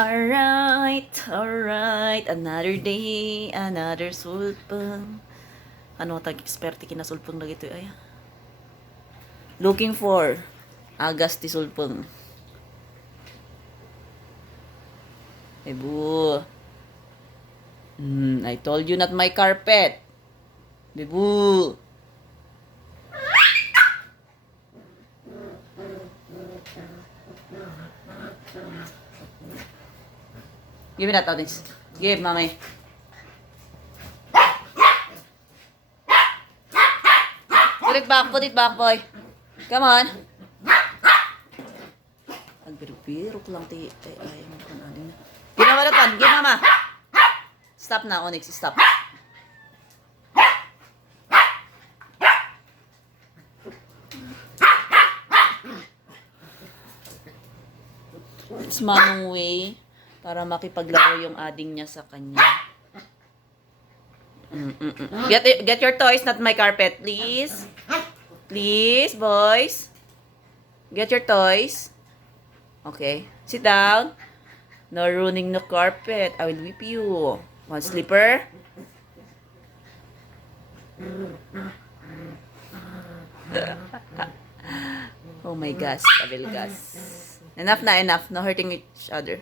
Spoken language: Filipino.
Alright, alright. Another day, another sulpang. Ano tag-experte kinasulpang lagi ito ay. Looking for agas ti sulpang. Bebu. I told you not my carpet. Bebu. Give me that, Onyx. Give, mommy. Put it back, boy. Come on. Agbiro-biro ko lang ayaw mo kung ano na. Give mama that one. Give mama. Stop na, Onyx. Stop. It's manong way para makipaglaro yung ading niya sa kanya. Get your toys, not my carpet, please. Please, boys. Get your toys. Okay. Sit down. No ruining the carpet. I will whip you. Want slipper? Oh my gosh, Abel gas. Enough na, enough. No hurting each other.